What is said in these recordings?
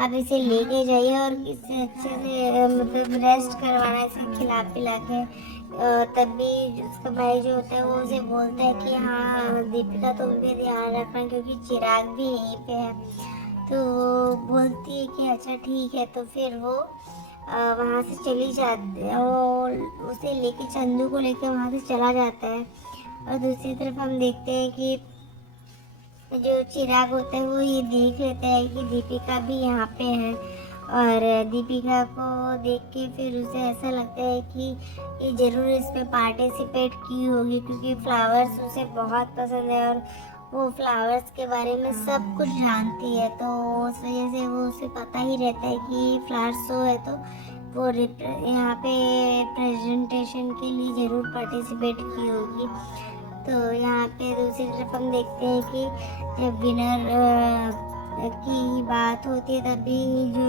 आप इसे लेके जाइए और इसे अच्छे से मतलब रेस्ट करवाना, इसे खिला पिला के। तभी उसका भाई जो होता है वो उसे बोलता है कि हाँ दीपिका तुम भी ध्यान रखना, क्योंकि चिराग भी यहीं पे है। तो वो बोलती है कि अच्छा ठीक है। तो फिर वो वहाँ से चली जाती है, वो उसे लेके, चंदू को लेके वहाँ से चला जाता है। और दूसरी तरफ हम देखते हैं कि जो चिराग होता है वो ये देख लेता है कि दीपिका भी यहाँ पे है। और दीपिका को देख के फिर उसे ऐसा लगता है कि ये ज़रूर इसमें पार्टिसिपेट की होगी, क्योंकि फ्लावर्स उसे बहुत पसंद है और वो फ्लावर्स के बारे में सब कुछ जानती है। तो उस वजह से वो उसे पता ही रहता है कि फ्लावर शो है, तो वो यहाँ पे प्रेजेंटेशन के लिए ज़रूर पार्टिसिपेट की होगी। तो यहाँ पे दूसरी तरफ हम देखते हैं कि जब विनर की बात होती है तभी जो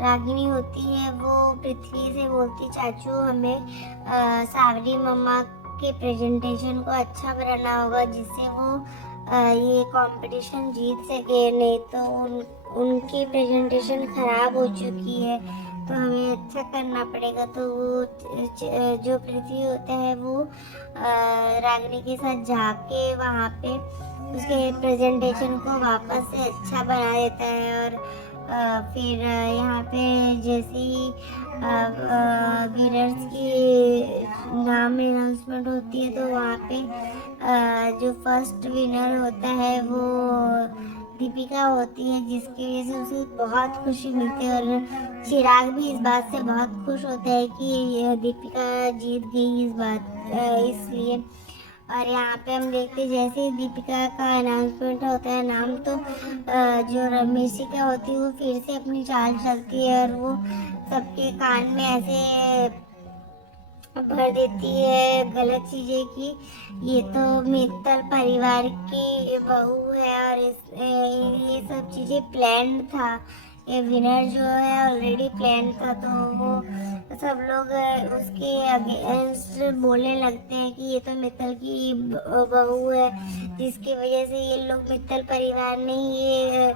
रागिनी होती है वो पृथ्वी से बोलती, चाचू हमें सावरी मम्मा के प्रेजेंटेशन को अच्छा बनाना होगा, जिससे वो ये कंपटीशन जीत सके। नहीं तो उनकी प्रेजेंटेशन खराब हो चुकी है, तो हमें अच्छा करना पड़ेगा। तो वो जो पृथ्वी होता है वो रागिनी के साथ जाके वहाँ पे उसके प्रेजेंटेशन को वापस से अच्छा बना देता है। और फिर यहाँ पे जैसे ही विनर्स की नाम अनाउंसमेंट होती है, तो वहाँ पे जो फर्स्ट विनर होता है वो दीपिका होती है, जिसकी वजह से उसे बहुत खुशी मिलती है। और चिराग भी इस बात से बहुत खुश होता है कि दीपिका जीत गई इस बात इसलिए। और यहाँ पे हम देखते हैं जैसे ही दीपिका का अनाउंसमेंट होता है नाम, तो जो रमेशिका होती है वो फिर से अपनी चाल चलती है और वो सबके कान में ऐसे भर देती है गलत चीजें कि ये तो मित्तल परिवार की बहू है और ये सब चीजें प्लान था। ये विनर जो है ऑलरेडी प्लान था। तो वो सब लोग उसके अगेंस्ट बोलने लगते हैं कि ये तो मित्तल की बहू है, जिसकी वजह से ये लोग मित्तल परिवार ने ये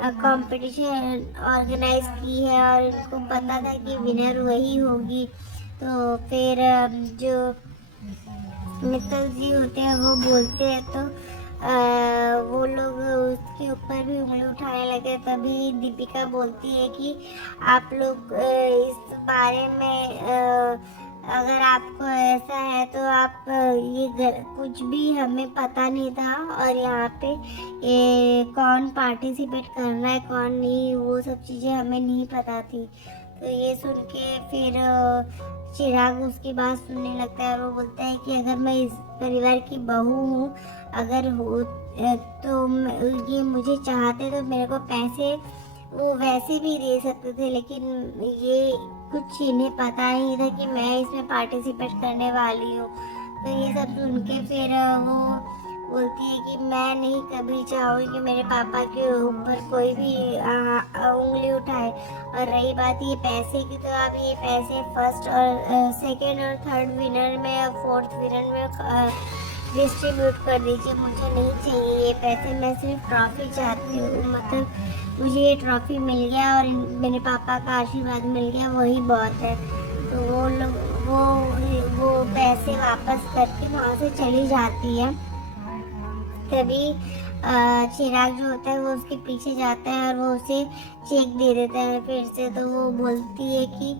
कंपटीशन ऑर्गेनाइज की है और इनको पता था कि विनर वही होगी। तो फिर जो मित्तल जी होते हैं वो बोलते हैं, तो वो लोग उसके ऊपर भी उंगली उठाने लगे। तभी दीपिका बोलती है कि आप लोग इस बारे में अगर आपको ऐसा है तो आप ये कुछ भी हमें पता नहीं था, और यहाँ पे ये कौन पार्टिसिपेट करना है कौन नहीं वो सब चीज़ें हमें नहीं पता थी। तो ये सुन के फिर चिराग उसकी बात सुनने लगता है और वो बोलता है कि अगर मैं इस परिवार की बहू हूँ, अगर हो तो ये मुझे चाहते तो मेरे को पैसे वो वैसे भी दे सकते थे, लेकिन ये कुछ इन्हें पता नहीं था कि मैं इसमें पार्टिसिपेट करने वाली हूँ। तो ये सब सुन के फिर वो बोलती है कि मैं नहीं कभी चाहूँगी कि मेरे पापा के ऊपर कोई भी उंगली उठाए। और रही बात ये पैसे की, तो आप ये पैसे फर्स्ट और सेकेंड और थर्ड विनर में और फोर्थ विनर में डिस्ट्रीब्यूट कर दीजिए। मुझे नहीं चाहिए ये पैसे, मैं सिर्फ ट्रॉफी चाहती हूँ। मतलब मुझे ये ट्रॉफी मिल गया और मेरे पापा का आशीर्वाद मिल गया, वही बहुत है। तो वो लोग वो पैसे वापस करके वहाँ से चली जाती है। तभी चिराग जो होता है वो उसके पीछे जाता है और वो उसे चेक दे देता है फिर से। तो वो बोलती है कि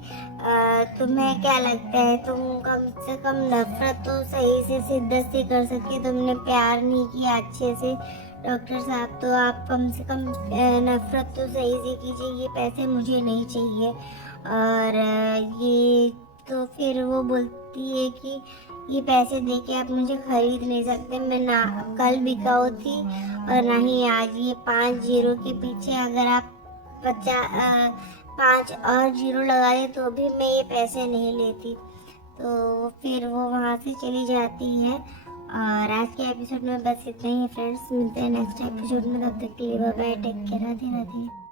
तुम्हें क्या लगता है, तुम कम से कम नफरत तो सही से शिद्दत से कर सकती, तुमने प्यार नहीं किया अच्छे से डॉक्टर साहब, तो आप कम से कम नफरत तो सही से कीजिए। ये पैसे मुझे नहीं चाहिए। और ये तो फिर वो बोलती है कि ये पैसे देके आप मुझे खरीद नहीं सकते, मैं ना कल बिकाऊ थी और ना ही आज। ये 5 जीरो के पीछे अगर आप 5 और जीरो लगा दे तो भी मैं ये पैसे नहीं लेती। तो फिर वो वहाँ से चली जाती है। और आज के एपिसोड में बस इतना ही फ्रेंड्स, मिलते हैं नेक्स्ट एपिसोड में। तब तक के लिए bye bye, take care, Radhe Radhe.